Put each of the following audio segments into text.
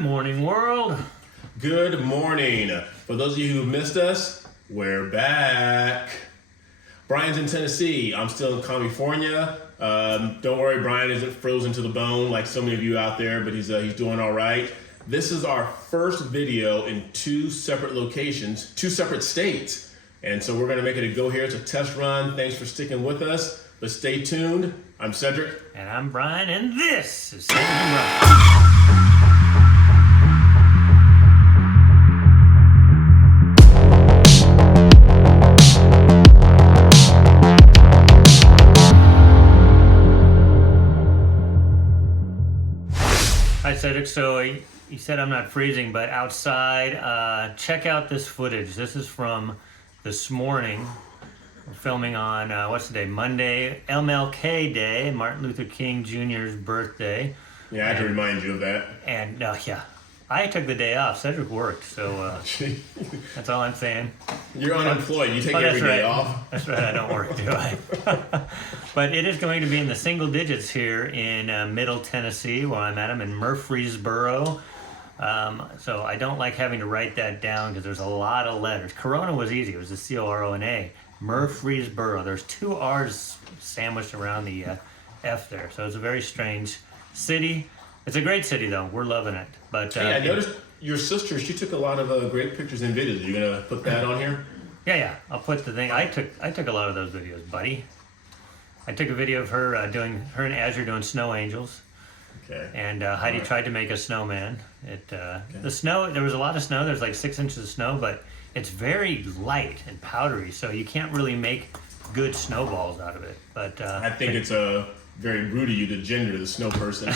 Good morning, world. Good morning. For those of you who missed us, we're back. Brian's in Tennessee. I'm still in California. Don't worry, Brian isn't frozen to the bone like so many of you out there, but he's doing all right. This is our first video in two separate locations, two separate states. And so we're going to make it a go here. It's a test run. Thanks for sticking with us. But stay tuned. I'm Cedric. And I'm Brian, and this is Cedric and Brian. Hi, Cedric. So you said I'm not freezing, but outside, check out this footage. This is from this morning. We're filming on, what's the day? Monday, MLK Day, Martin Luther King Jr.'s birthday. Yeah, I had to remind you of that. And, yeah, I took the day off. Cedric worked, so that's all I'm saying. You're unemployed. You take every day off. That's right, I don't work, do I? But it is going to be in the single digits here in Middle Tennessee, where I'm at. I'm in Murfreesboro. So I don't like having to write that down because there's a lot of letters. Corona was easy. It was a C-O-R-O-N-A. Murfreesboro. There's two R's sandwiched around the F there. So it's a very strange city. It's a great city, though. We're loving it. But hey, I noticed your sister, she took a lot of great pictures and videos. Are you going to put that on here? Yeah. I'll put the thing. I took a lot of those videos, buddy. I took a video of her her and Azure doing snow angels. Okay. And Heidi tried to make a snowman. The snow, there was a lot of snow. There's like 6 inches of snow, but it's very light and powdery, so you can't really make good snowballs out of it. But I think it's very rude of you to gender the snow person.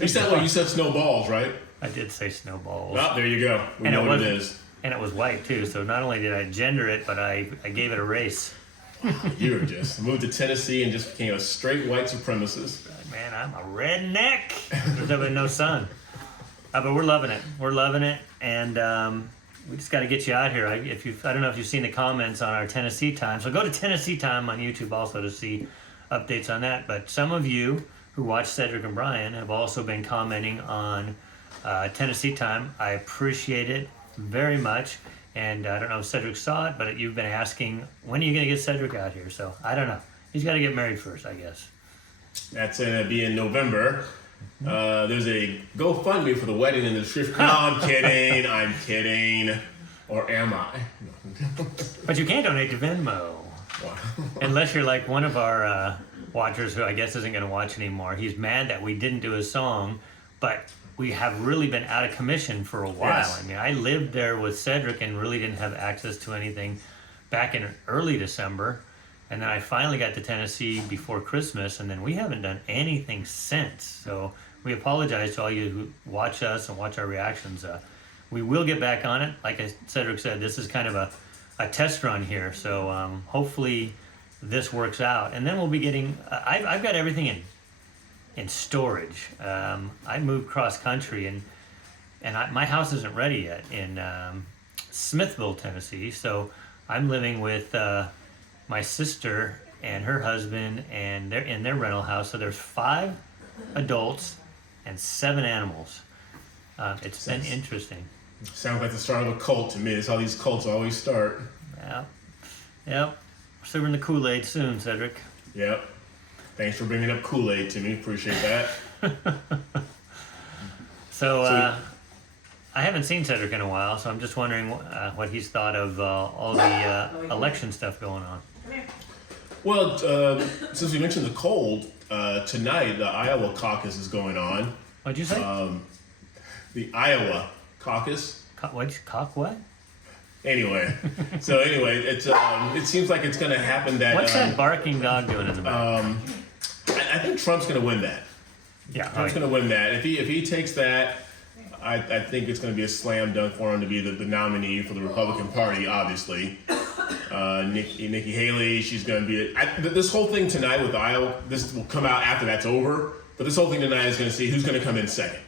You said snowballs, right? I did say snowballs. Well, there you go. We know what it is. And it was white too, so not only did I gender it, but I gave it a race. You were just moved to Tennessee and just became a straight white supremacist. Man, I'm a redneck. There's been no sun. But we're loving it. We're loving it, and we just got to get you out here. I don't know if you've seen the comments on our Tennessee Time, so go to Tennessee Time on YouTube also to see updates on that. But some of you who watch Cedric and Brian have also been commenting on Tennessee Time. I appreciate it very much, and I don't know if Cedric saw it, but you've been asking, when are you going to get Cedric out here? So I don't know. He's got to get married first, I guess. That's going to be in November. There's a GoFundMe for the wedding in the description. No, I'm kidding. Or am I? But you can't donate to Venmo. Wow. Unless you're like one of our watchers who I guess isn't going to watch anymore. He's mad that we didn't do his song, but we have really been out of commission for a while. Yes. I mean, I lived there with Cedric and really didn't have access to anything back in early December. And then I finally got to Tennessee before Christmas, and then we haven't done anything since. So we apologize to all you who watch us and watch our reactions. We will get back on it. Like Cedric said, this is kind of a test run here. So hopefully this works out. And then we'll be getting, I've got everything in storage. I moved cross country, and my house isn't ready yet in Smithville, Tennessee. So I'm living with my sister and her husband, and they're in their rental house. So there's 5 adults and 7 animals. It's been interesting. Sounds like the start of a cult to me. That's how these cults always start. Yep. Serving the Kool-Aid soon, Cedric. Yep. Thanks for bringing up Kool-Aid to me. Appreciate that. So I haven't seen Cedric in a while, so I'm just wondering what he's thought of all the election stuff going on. Well, since we mentioned the cold, tonight the Iowa caucus is going on. What'd you say? The Iowa caucus. What? Anyway, it seems like it's going to happen that. What's that barking dog doing in the back? I think Trump's going to win that. Yeah, Trump's going to win that. If he takes that, I think it's going to be a slam dunk for him to be the nominee for the Republican Party. Obviously, Nikki Haley, she's going to be. This whole thing tonight with Iowa, this will come out after that's over. But this whole thing tonight is going to see who's going to come in second.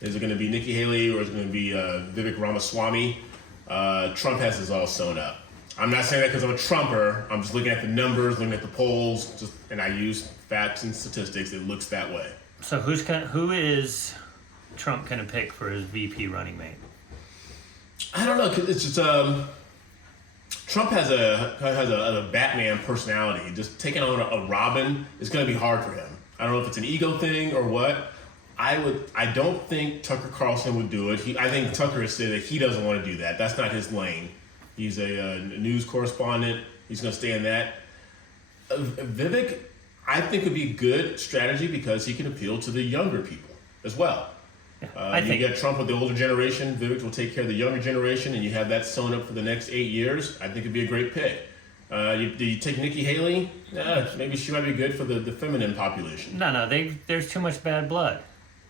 Is it going to be Nikki Haley or is it going to be Vivek Ramaswamy? Trump has this all sewn up. I'm not saying that because I'm a Trumper. I'm just looking at the numbers, looking at the polls, and I use facts and statistics. It looks that way. So who is Trump going to pick for his VP running mate? I don't know. 'Cause it's just Trump has a Batman personality. Just taking on a Robin is going to be hard for him. I don't know if it's an ego thing or what. I don't think Tucker Carlson would do it. I think Tucker has said that he doesn't want to do that. That's not his lane. He's a news correspondent. He's going to stay in that. Vivek, I think would be a good strategy because he can appeal to the younger people as well. You get Trump with the older generation. Vivek will take care of the younger generation, and you have that sewn up for the next 8 years. I think it'd be a great pick. You take Nikki Haley. Maybe she might be good for the feminine population. No, there's too much bad blood.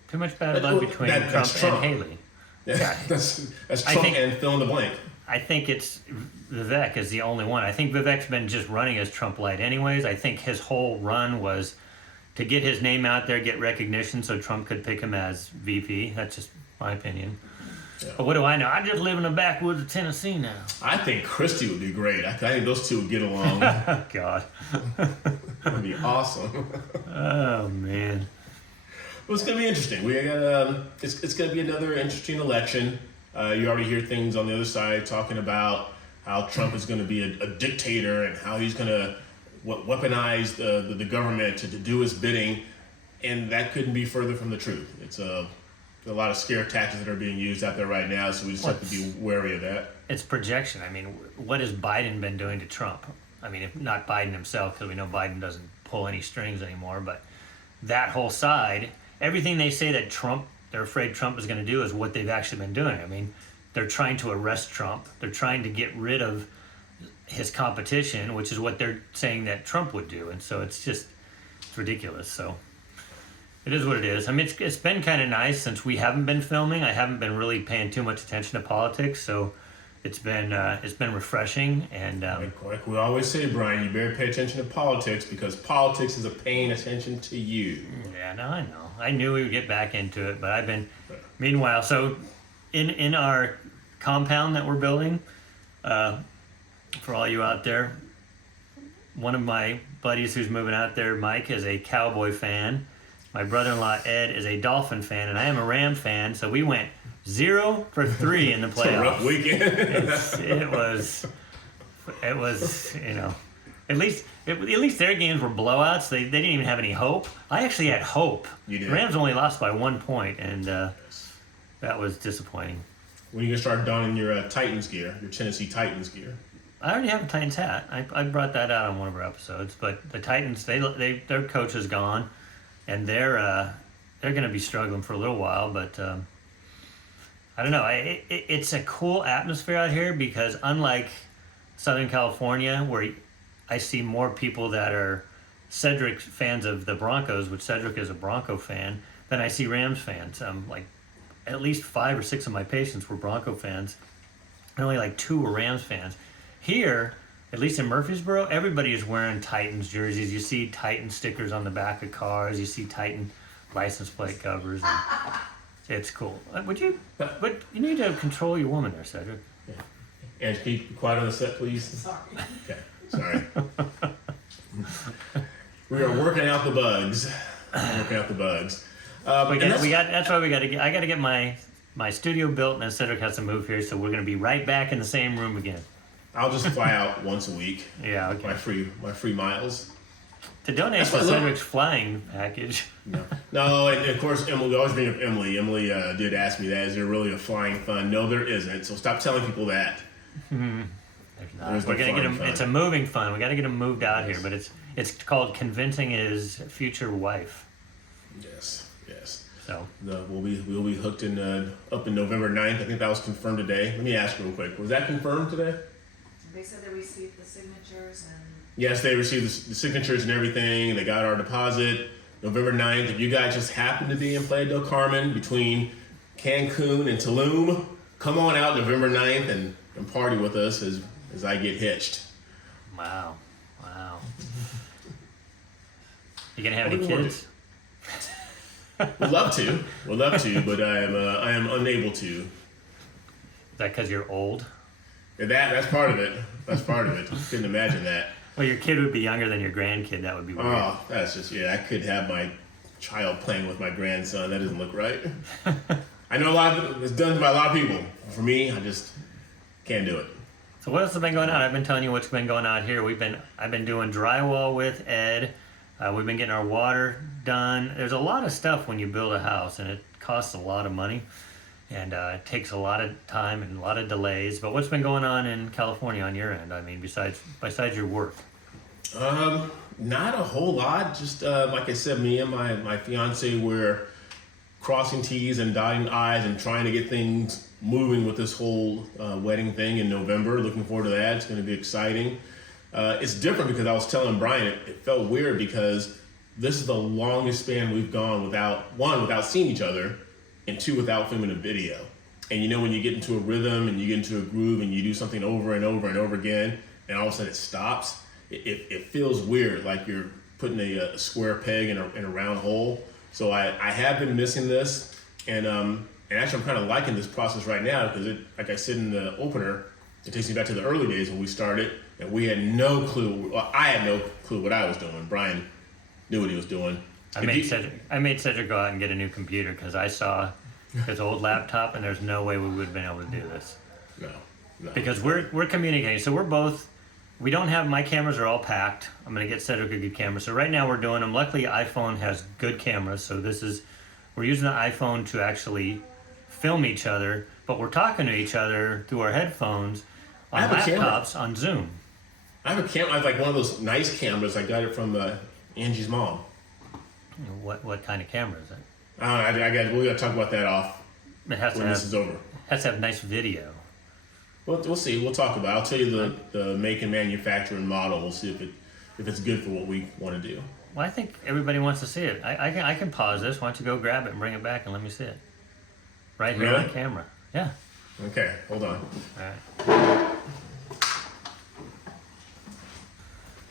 Too much bad blood between Trump and Haley. Yeah, that's Trump and fill in the blank. I think it's Vivek is the only one. I think Vivek's been just running as Trump light anyways. I think his whole run was to get his name out there, get recognition so Trump could pick him as VP. That's just my opinion. Yeah. But what do I know? I just live in the backwoods of Tennessee now. I think Christie would be great. I think those two would get along. God. That would be awesome. Oh, man. Well, it's going to be interesting. We got it's going to be another interesting election. You already hear things on the other side talking about how Trump is going to be a dictator and how he's going to weaponize the government to do his bidding, and that couldn't be further from the truth. It's a lot of scare tactics that are being used out there right now, so we just have to be wary of that. It's projection. I mean, what has Biden been doing to Trump? I mean, if not Biden himself, because we know Biden doesn't pull any strings anymore, but that whole side, everything they say that they're afraid Trump is going to do is what they've actually been doing. I mean, they're trying to arrest Trump. They're trying to get rid of his competition, which is what they're saying that Trump would do. And so it's ridiculous. So it is what it is. I mean, it's been kind of nice since we haven't been filming. I haven't been really paying too much attention to politics. So it's been refreshing. And like we always say, Brian, you better pay attention to politics because politics is paying attention to you. Yeah, no, I know. I knew we would get back into it, but I've been. Meanwhile, so in our compound that we're building, for all you out there, one of my buddies who's moving out there, Mike, is a Cowboy fan. My brother-in-law Ed is a Dolphin fan, and I am a Ram fan. So we went 0 for 3 in the playoffs. It's a rough weekend. It was, you know. At least their games were blowouts. They didn't even have any hope. I actually had hope. You did. The Rams only lost by 1 point, and that was disappointing. When are you going to start donning your Titans gear, your Tennessee Titans gear? I already have a Titans hat. I brought that out on one of our episodes. But the Titans, their coach is gone, and they're going to be struggling for a little while. But I don't know. It's a cool atmosphere out here because unlike Southern California, where I see more people that are Cedric fans of the Broncos, which Cedric is a Bronco fan, than I see Rams fans. Like at least 5 or 6 of my patients were Bronco fans, and only like 2 were Rams fans. Here, at least in Murfreesboro, everybody is wearing Titans jerseys. You see Titan stickers on the back of cars. You see Titan license plate covers. And it's cool. But you need to control your woman there, Cedric. Yeah. And keep quiet on the set, please. Sorry. Okay. Sorry. We are working out the bugs. That's why I got to get my studio built, and then Cedric has to move here, so we're going to be right back in the same room again. I'll just fly out once a week. Yeah, okay. My free miles. To donate to Cedric's flying package. No, and of course, we always bring up Emily. Emily did ask me that. Is there really a flying fund? No, there isn't. So stop telling people that. Mm-hmm. We're gonna get him. It's a moving fund. We got to get him moved out here, but it's called convincing his future wife. Yes. So we'll be hooked up in November 9th. I think that was confirmed today. Let me ask real quick. Was that confirmed today? They said they received the signatures and. Yes, they received the signatures and everything. They got our deposit. November 9th. If you guys just happen to be in Playa del Carmen between Cancun and Tulum, come on out November 9th and party with us as I get hitched. Wow. You gonna have any kids? We'd love to, but I am unable to. Is that because you're old? That's part of it. Couldn't imagine that. Well, your kid would be younger than your grandkid. That would be weird. Oh, that's just I could have my child playing with my grandson. That doesn't look right. I know it's done by a lot of people. For me, I just can't do it. So what else has been going on? I've been telling you what's been going on here. I've been doing drywall with Ed. We've been getting our water done. There's a lot of stuff when you build a house, and it costs a lot of money, and it takes a lot of time and a lot of delays. But what's been going on in California on your end? I mean, besides your work. Not a whole lot. Just like I said, me and my fiance were crossing T's and dotting I's and trying to get things moving with this whole wedding thing in November. Looking forward to that. It's going to be exciting. It's different because I was telling Brian it felt weird because this is the longest span we've gone without seeing each other, and 2, without filming a video. And you know, when you get into a rhythm and you get into a groove and you do something over and over and over again, and all of a sudden it stops, it feels weird, like you're putting a square peg in a round hole. So I have been missing this, and actually I'm kind of liking this process right now because like I said in the opener, it takes me back to the early days when we started, and we had no clue. Well, I had no clue what I was doing. Brian knew what he was doing. I made Cedric go out and get a new computer because I saw his old laptop, and there's no way we would have been able to do this. No. Because we're communicating. So we don't have, my cameras are all packed. I'm going to get Cedric a good camera. So right now we're doing them. Luckily, iPhone has good cameras. So we're using the iPhone to actually film each other, but we're talking to each other through our headphones on laptops on Zoom. I have a camera. I have like one of those nice cameras. I got it from Angie's mom. What kind of camera is it? We got to talk about that off It has when this is over. Has to have nice video. We'll see. We'll talk about it. I'll tell you the make and manufacturer and model. We'll see if it's good for what we want to do. Well, I think everybody wants to see it. I can pause this. Why don't you go grab it and bring it back and let me see it? Right here on camera. Yeah. Okay, hold on.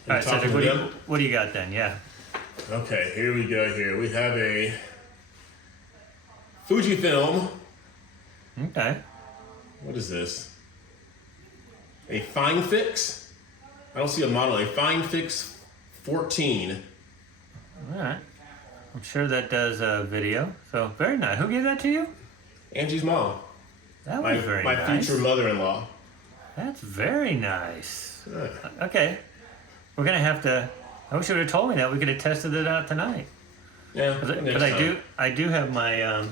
All right, Cedric, what do you got then? Yeah. Okay, here we go here. We have a Fujifilm. Okay. What is this? A Fine Fix? I don't see a model. A Fine Fix 14. All right. I'm sure that does a video. So very nice. Who gave that to you? Angie's mom. That was very nice. My future mother-in-law. That's very nice. Yeah. Okay. We're going to have to... I wish you would have told me that. We could have tested it out tonight. Yeah, But I do have my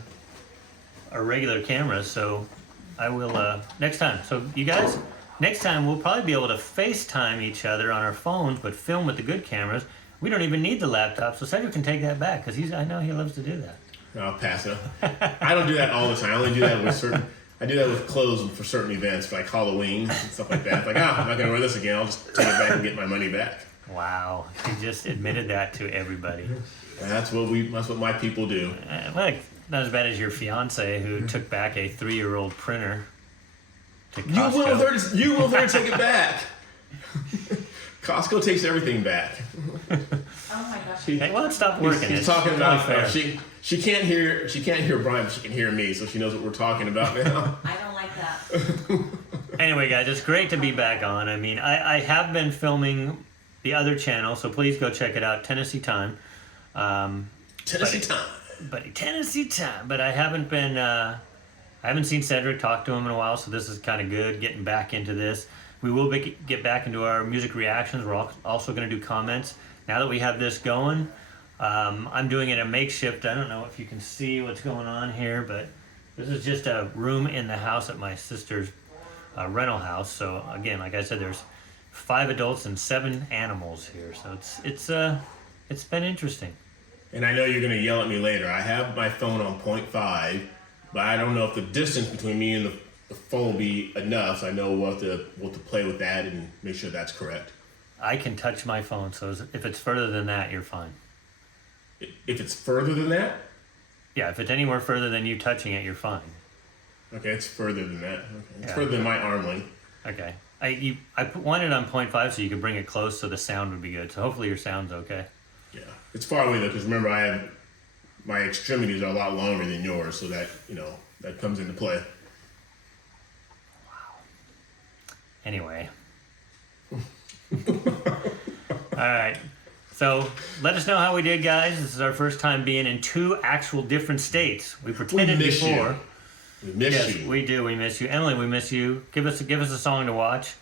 our regular camera, so I will next time. So you guys, next time we'll probably be able to FaceTime each other on our phones, but film with the good cameras. We don't even need the laptop, so Cedric can take that back because I know he loves to do that. I'll pass it. I don't do that all the time. I only do that with I do that with clothes for certain events, like Halloween and stuff like that. Like, I'm not gonna wear this again. I'll just take it back and get my money back. Wow, he just admitted that to everybody. That's what my people do. Like, not as bad as your fiance who took back a 3-year-old printer to Costco. You will there take it back. Costco takes everything back. Oh my gosh. Hey, well, it stopped working. He's talking about she can't hear Brian, but she can hear me, so she knows what we're talking about now. I don't like that. Anyway, guys, it's great to be back on. I mean, I have been filming the other channel, so please go check it out, Tennessee Time. Tennessee Time. But I haven't been. I haven't seen Cedric, talk to him in a while, so this is kind of good. Getting back into this, we will get back into our music reactions. We're also going to do comments now that we have this going. I'm doing it a makeshift. I don't know if you can see what's going on here, but this is just a room in the house at my sister's rental house. So again, like I said, there's 5 adults and 7 animals here. So it's been interesting. And I know you're going to yell at me later. I have my phone on 0.5, but I don't know if the distance between me and the phone will be enough. So I know what to play with that and make sure that's correct. I can touch my phone, so if it's further than that, you're fine. If it's further than that? Yeah, if it's anywhere further than you touching it, you're fine. Okay, it's further than that. Okay. It's further than my arm length. Okay. I wanted it on 0.5 so you could bring it close so the sound would be good. So hopefully your sound's okay. Yeah, it's far away though, because remember my extremities are a lot longer than yours, so that that comes into play. Wow. Anyway. All right. So let us know how we did, guys. This is our first time being in 2 actual different states. We pretended miss you. before. We miss Yes, you. we do. We miss you, Emily. We miss you. Give us a song to watch.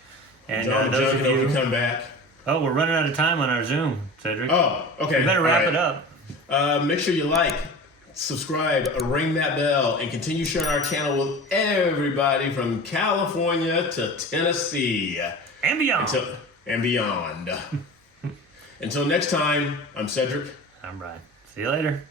And John, those John, of can we you. come back? Oh, we're running out of time on our Zoom, Cedric. Oh, okay. We better All wrap right. it up. Make sure you like, subscribe, ring that bell, and continue sharing our channel with everybody from California to Tennessee And beyond. and beyond. Until next time, I'm Cedric. I'm Brian. See you later.